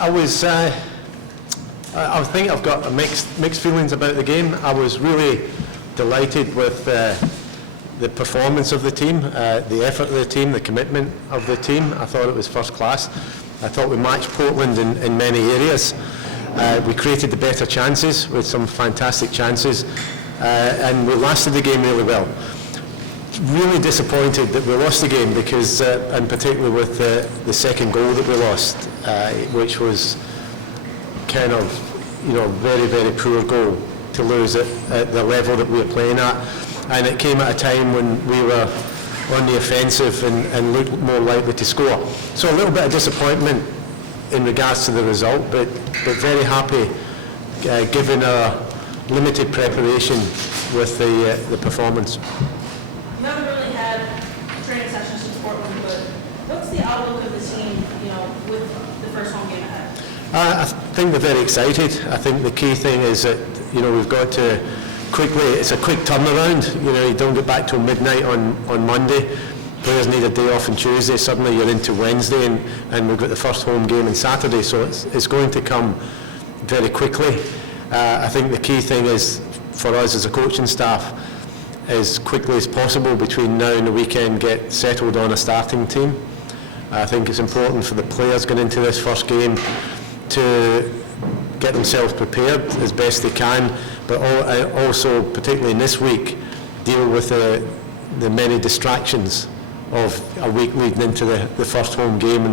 I think I've got mixed feelings about the game. I was really delighted with the performance of the team, the effort of the team, the commitment of the team. I thought it was first class. I thought we matched Portland in many areas. We created the better chances with some fantastic chances, and we lasted the game really well. Really disappointed that we lost the game because, and particularly with the second goal that we lost, which was kind of, very, very poor goal to lose at the level that we were playing at. And it came at a time when we were on the offensive and looked more likely to score. So a little bit of disappointment in regards to the result, but very happy given our limited preparation with the performance. You haven't really had training sessions since Portland, but what's the outlook of the team, with the first home game ahead? I think they're very excited. I think the key thing is that, we've got to quickly, it's a quick turnaround. You don't get back till midnight on Monday. Players need a day off on Tuesday. Suddenly you're into Wednesday, and we've got the first home game on Saturday. So it's going to come very quickly. I think the key thing is for us as a coaching staff, as quickly as possible between now and the weekend, get settled on a starting team. I think it's important for the players going into this first game to get themselves prepared as best they can, but also, particularly in this week, deal with the many distractions of a week leading into the first home game in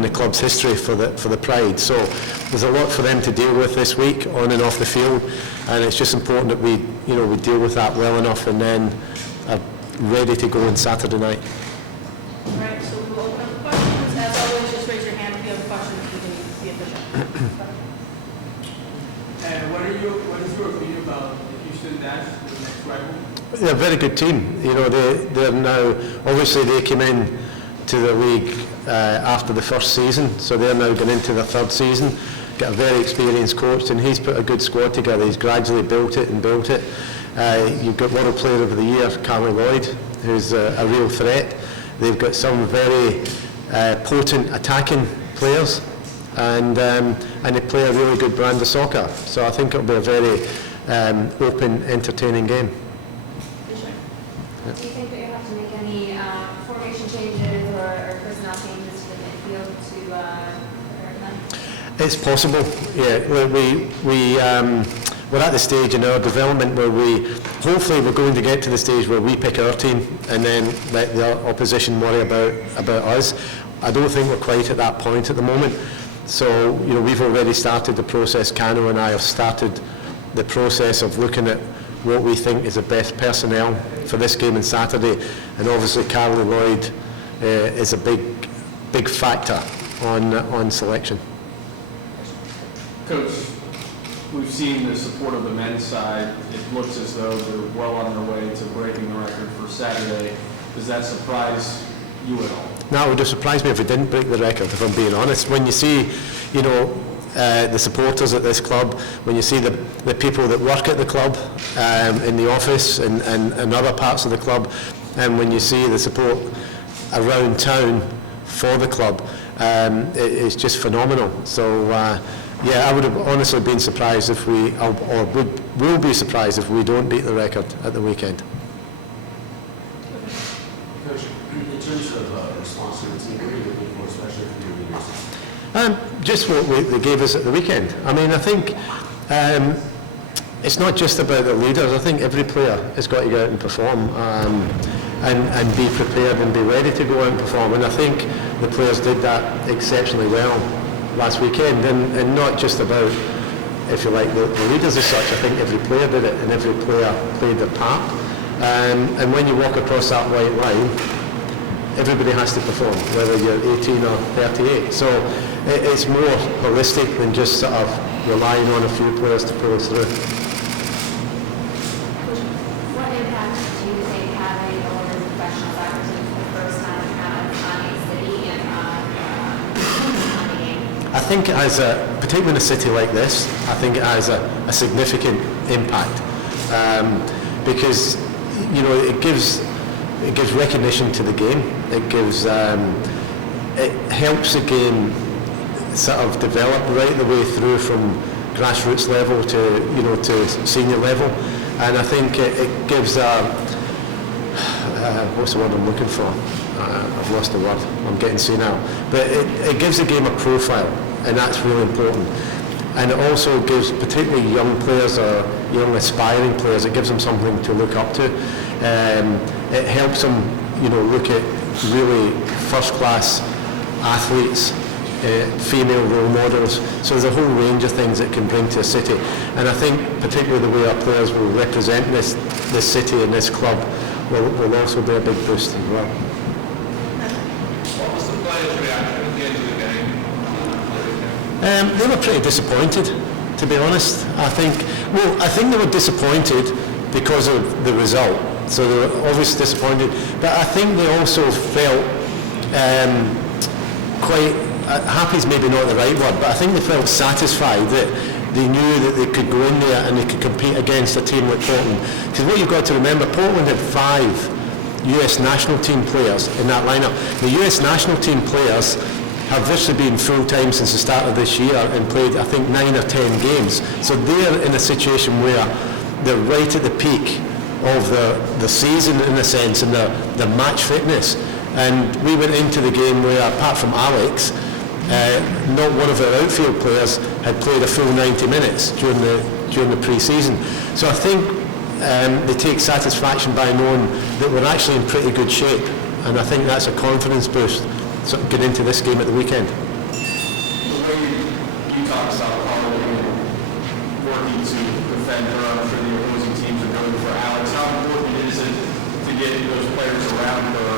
the club's history for the Pride. So there's a lot for them to deal with this week, on and off the field, and it's just important that we deal with that well enough, and then are ready to go on Saturday night. All right, so we'll open up the questions. As always, just raise your hand if you have a question. You can be efficient. And what is your opinion about the Houston Dash, the next rival? They're a very good team. They're now, obviously they came in to the league after the first season, so they're now going into their third season. Got a very experienced coach, and he's put a good squad together. He's gradually built it. You've got World Player of the Year, Carly Lloyd, who's a real threat. They've got some very potent attacking players, and they play a really good brand of soccer. So I think it'll be a very open, entertaining game. Do you think that you have to make any formation changes or personnel changes to the midfield to prepare them? It's possible, yeah. We're at the stage in our development where hopefully we're going to get to the stage where we pick our team and then let the opposition worry about us. I don't think we're quite at that point at the moment. So, we've already started the process. Cano and I have started the process of looking at what we think is the best personnel for this game on Saturday, and obviously Carly Lloyd is a big factor on selection. Coach, we've seen the support of the men's side. It looks as though they're well on their way to breaking the record for Saturday. Does that surprise you at all? No, it would have surprised me if we didn't break the record, if I'm being honest. When you see, the supporters at this club, when you see the people that work at the club, in the office and other parts of the club, and when you see the support around town for the club, it's just phenomenal. So I would have honestly been surprised if will be surprised if we don't beat the record at the weekend. Coach, in terms of response to the team, what are you looking for, especially from your leaders? Just what they gave us at the weekend. I mean, I think it's not just about the leaders. I think every player has got to go out and perform and be prepared and be ready to go out and perform. And I think the players did that exceptionally well last weekend. And not just about, if you like, the leaders as such. I think every player did it, and every player played their part. And when you walk across that white line, everybody has to perform, whether you're 18 or 38. So it's more holistic than just sort of relying on a few players to pull us through. What impact do you think having a women's professional soccer team for the first time has on a city and on the game? I think it has particularly in a city like this, I think it has a significant impact because it gives recognition to the game. It helps the game sort of developed right the way through from grassroots level to, you know, to senior level, and I think it gives what's the word I'm looking for? I've lost the word. I'm getting senile. But it gives the game a profile, and that's really important. And it also gives particularly young players or young aspiring players, it gives them something to look up to. It helps them, you know, look at really first-class athletes, female role models. So there's a whole range of things that can bring to a city. And I think particularly the way our players will represent this city and this club will also be a big boost as well. What was the players' reaction at the end of the game? They were pretty disappointed, to be honest. I think they were disappointed because of the result. So they were obviously disappointed, but I think they also felt quite, happy is maybe not the right word, but I think they felt satisfied that they knew that they could go in there and they could compete against a team like Portland. Because what you've got to remember, Portland had 5 US national team players in that lineup. The US national team players have virtually been full-time since the start of this year and played, I think, 9 or 10 games. So they're in a situation where they're right at the peak of the season, in a sense, and the match fitness. And we went into the game where, apart from Alex, not one of our outfield players had played a full 90 minutes during the pre-season. So I think they take satisfaction by knowing that we're actually in pretty good shape, and I think that's a confidence boost to get into this game at the weekend. The way you talk about Harley working to defend her, I'm sure the opposing teams are going for Alex. How important is it to get those players around her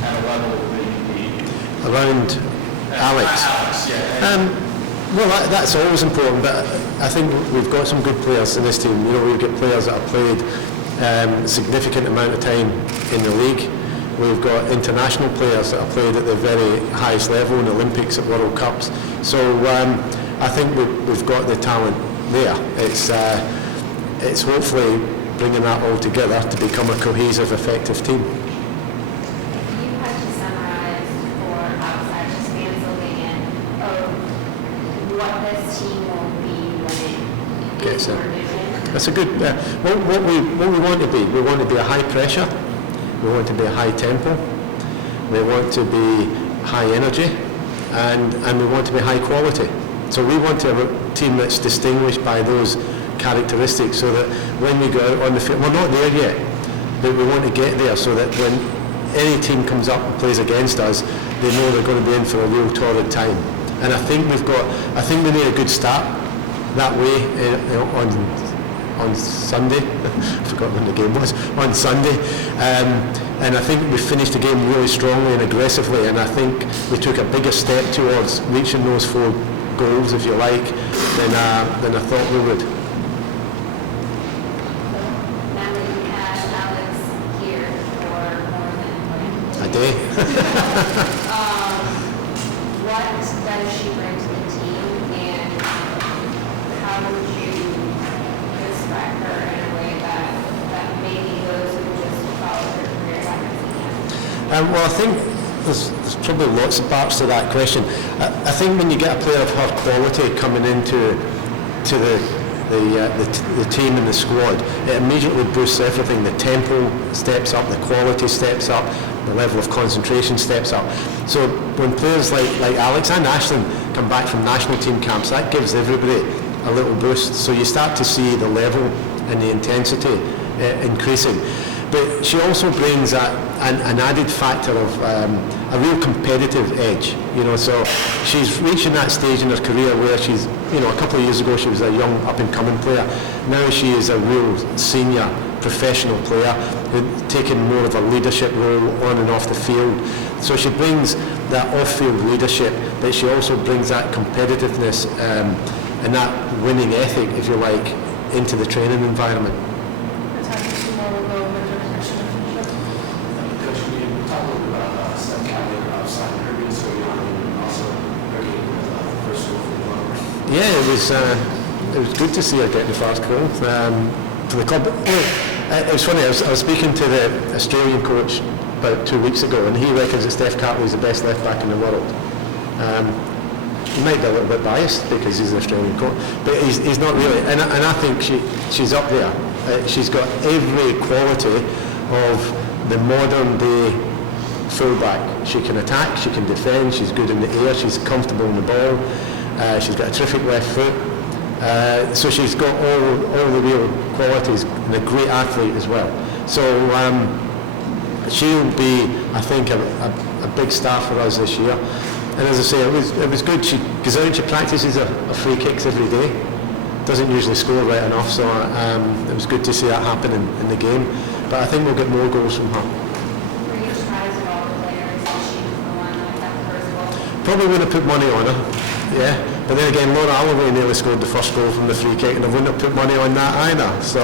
at a level that you need? Around Alex? Yeah. Well, that's always important, but I think we've got some good players in this team. You know, we've got players that have played significant amount of time in the league. We've got international players that have played at the very highest level in Olympics, at World Cups. So I think we've got the talent there. It's hopefully bringing that all together to become a cohesive, effective team. You had to summarize for outsiders fans looking in of what this team will be when it Gets is it. your vision. That's a good. What we want to be. We want to be a high pressure. We want to be a high tempo. We want to be high energy, and we want to be high quality. So we want to have a team that's distinguished by those characteristics, so that when we go out on the field, we're not there yet, but we want to get there so that when any team comes up and plays against us, they know they're going to be in for a real torrid time. And I think we made a good start that way on Sunday. I forgot when the game was. On Sunday. And I think we finished the game really strongly and aggressively, and I think we took a bigger step towards reaching those 4 goals, if you like, than I thought we would. Now that you have Alex here for more than A day. what does she bring to the team, and how would you describe her in a way that maybe those who just follow her career haven't seen yet? Well, I think there's probably lots of parts to that question. I think when you get a player of her quality coming into the team and the squad, it immediately boosts everything. The tempo steps up, the quality steps up, the level of concentration steps up. So when players like Alex and Ashlyn come back from national team camps, that gives everybody a little boost. So you start to see the level and the intensity increasing. But she also brings an added factor of a real competitive edge, you know. So she's reaching that stage in her career where she's, you know, a couple of years ago she was a young up-and-coming player. Now she is a real senior professional player, taking more of a leadership role on and off the field. So she brings that off-field leadership, but she also brings that competitiveness and that winning ethic, if you like, into the training environment. Coach, we talked a little bit about Steph Curry outside her being so young, and also her getting the first goal for the club. Yeah, it was good to see her get the first goal for the club. It was funny, I was speaking to the Australian coach about 2 weeks ago, and he reckons that Steph Curry is the best left back in the world. he might be a little bit biased because he's an Australian coach, but he's not really. And I think she's up there. She's got every quality of the modern day fullback. She can attack, she can defend, she's good in the air, she's comfortable in the ball, she's got a terrific left foot. So she's got all the real qualities, and a great athlete as well. So she'll be, I think, a big star for us this year. And as I say, it was good. She goes out and she practices her free kicks every day. Doesn't usually score right enough, so it was good to see that happen in the game. But I think we'll get more goals from her. Were you surprised at all the players that she was the one that got the first goal? Probably wouldn't have put money on her, yeah. But then again, Laura Alloway nearly scored the first goal from the free kick, and I wouldn't have put money on that either. So,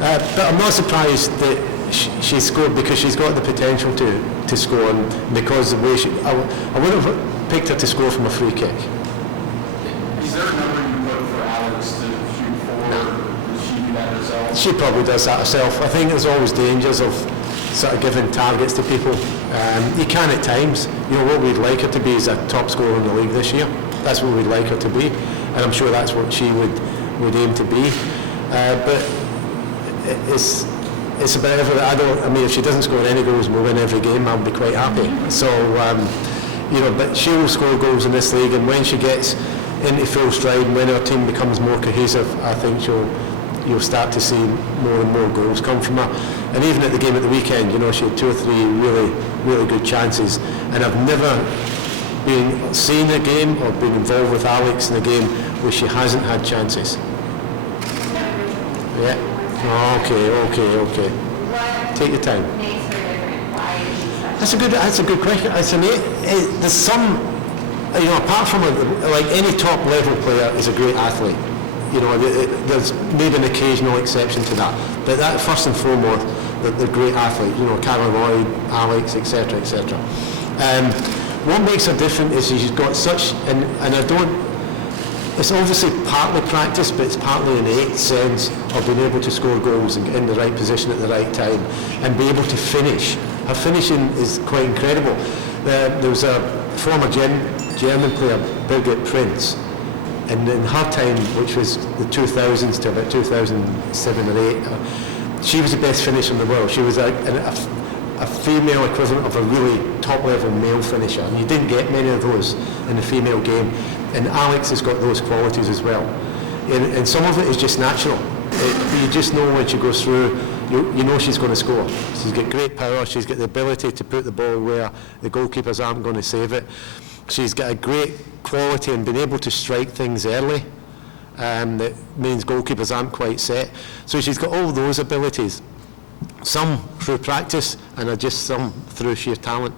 but I'm not surprised that she scored, because she's got the potential to score, and because the way I wouldn't have picked her to score from a free kick. Is there a number you put for Alex to shoot for? Does she do that herself? She probably does that herself. I think there's always dangers of sort of giving targets to people. You can at times. You know, what we'd like her to be is a top scorer in the league this year. That's what we'd like her to be, and I'm sure that's what she would aim to be. But it's about every. I mean, if she doesn't score any goals and we win every game, I'll be quite happy. So, you know, but she will score goals in this league, and when she gets into full stride and when our team becomes more cohesive, I think you'll start to see more and more goals come from her. And even at the game at the weekend, you know, she had 2 or 3 really, really good chances, and I've never seen a game or been involved with Alex in a game where she hasn't had chances. Yeah. Okay. Take your time. What makes her different? Why is she such That's a good question. There's some, you know, apart from like any top level player is a great athlete. You know, there's maybe an occasional exception to that, but that first and foremost, the great athlete. You know, Carol Lloyd, Alex, etc., etc. What makes her different is she's got such, and I don't, it's obviously partly practice, but it's partly innate sense of being able to score goals and get in the right position at the right time and be able to finish. Her finishing is quite incredible. There was a former German player, Birgit Prinz, and in her time, which was the 2000s to about 2007 or 8, she was the best finisher in the world. She was a female equivalent of a really top-level male finisher, and you didn't get many of those in the female game, and Alex has got those qualities as well. And some of it is just natural. You just know when she goes through, you know she's going to score. She's got great power, she's got the ability to put the ball where the goalkeepers aren't going to save it. She's got a great quality in being able to strike things early. That means goalkeepers aren't quite set. So she's got all those abilities. Some through practice, and just some through sheer talent.